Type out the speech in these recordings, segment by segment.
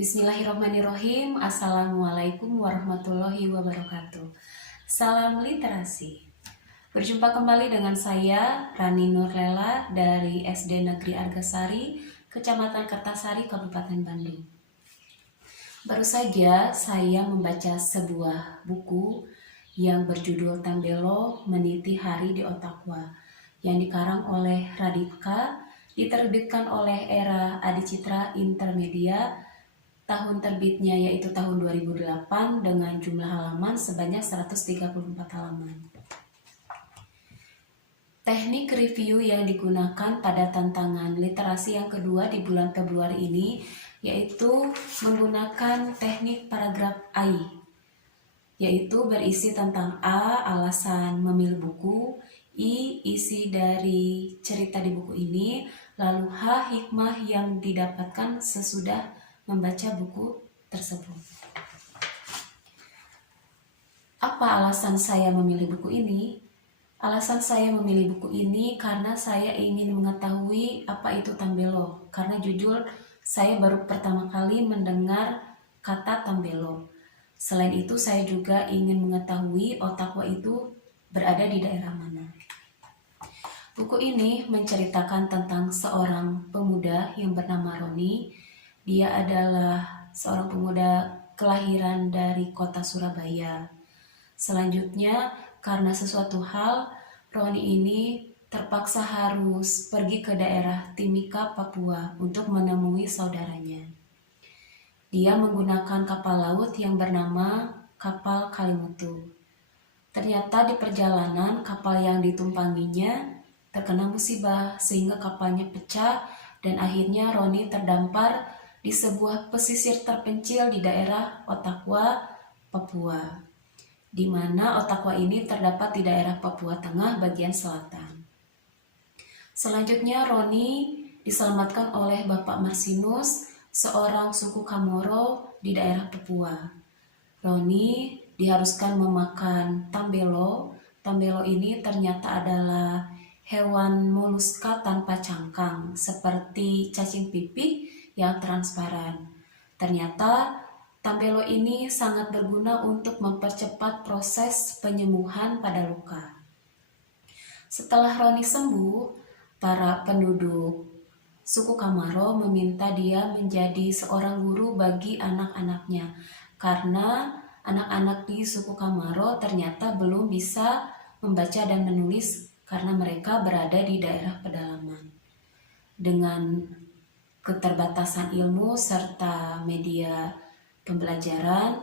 Bismillahirrahmanirrahim. Assalamualaikum warahmatullahi wabarakatuh. Salam literasi. Berjumpa kembali dengan saya Rani Nurlela dari SD Negeri Argasari, Kecamatan Kertasari, Kabupaten Bandung. Baru saja saya membaca sebuah buku yang berjudul Tambelo Meniti Hari di Otakwa yang dikarang oleh Radipka, diterbitkan oleh Era Adicitra Intermedia. Tahun terbitnya yaitu tahun 2008 dengan jumlah halaman sebanyak 134 halaman. Teknik review yang digunakan pada tantangan literasi yang kedua di bulan Februari ini yaitu menggunakan teknik paragraf AI, yaitu berisi tentang A. Alasan memilih buku, I. Isi dari cerita di buku ini, lalu H. Hikmah yang didapatkan sesudah membaca buku tersebut. Apa alasan saya memilih buku ini? Alasan saya memilih buku ini karena saya ingin mengetahui apa itu Tambelo. Karena jujur saya baru pertama kali mendengar kata Tambelo. Selain itu saya juga ingin mengetahui Otakwa itu berada di daerah mana. Buku ini menceritakan tentang seorang pemuda yang bernama Roni. Dia adalah seorang pemuda kelahiran dari kota Surabaya. Selanjutnya, karena sesuatu hal, Roni ini terpaksa harus pergi ke daerah Timika, Papua untuk menemui saudaranya. Dia menggunakan kapal laut yang bernama kapal Kalimutu. Ternyata di perjalanan kapal yang ditumpanginya terkena musibah sehingga kapalnya pecah dan akhirnya Roni terdampar di sebuah pesisir terpencil di daerah Otakwa, Papua, di mana Otakwa ini terdapat di daerah Papua Tengah bagian selatan. Selanjutnya Roni diselamatkan oleh Bapak Marsinus, seorang suku Kamoro di daerah Papua. Roni diharuskan memakan tambelo. Tambelo ini ternyata adalah hewan moluska tanpa cangkang seperti cacing pipih yang transparan. Ternyata tambelo ini sangat berguna untuk mempercepat proses penyembuhan pada luka. Setelah Roni sembuh, para penduduk suku Kamaro meminta dia menjadi seorang guru bagi anak-anaknya karena anak-anak di suku Kamaro ternyata belum bisa membaca dan menulis karena mereka berada di daerah pedalaman. Dengan keterbatasan ilmu serta media pembelajaran,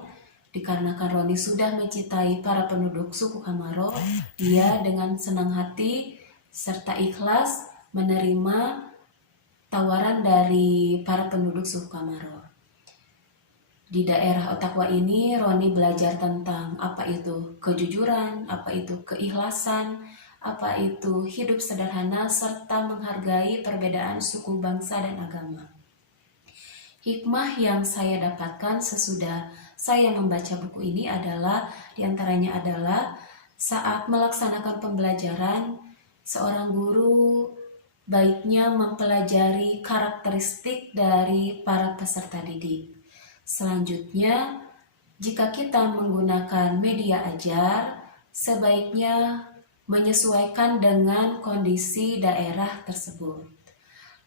dikarenakan Roni sudah mencintai para penduduk suku Kamaro, dia dengan senang hati serta ikhlas menerima tawaran dari para penduduk suku Kamaro. Di daerah Otakwa ini, Roni belajar tentang apa itu kejujuran, apa itu keikhlasan, apa itu hidup sederhana, serta menghargai perbedaan suku, bangsa, dan agama. Hikmah yang saya dapatkan sesudah saya membaca buku ini adalah, diantaranya adalah saat melaksanakan pembelajaran, seorang guru baiknya mempelajari karakteristik dari para peserta didik. Selanjutnya, jika kita menggunakan media ajar, sebaiknya menyesuaikan dengan kondisi daerah tersebut.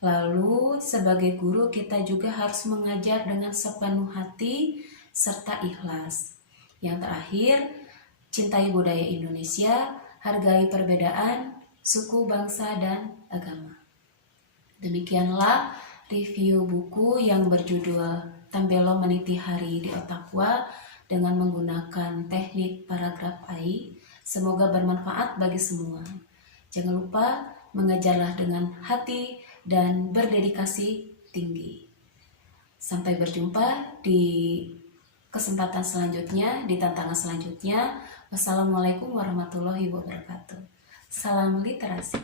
Lalu, sebagai guru kita juga harus mengajar dengan sepenuh hati serta ikhlas. Yang terakhir, cintai budaya Indonesia, hargai perbedaan suku, bangsa, dan agama. Demikianlah review buku yang berjudul Tambelo Meniti Hari di Otakwa dengan menggunakan teknik paragraf AI. Semoga bermanfaat bagi semua. Jangan lupa mengajarlah dengan hati dan berdedikasi tinggi. Sampai berjumpa di kesempatan selanjutnya, di tantangan selanjutnya. Wassalamualaikum warahmatullahi wabarakatuh. Salam literasi.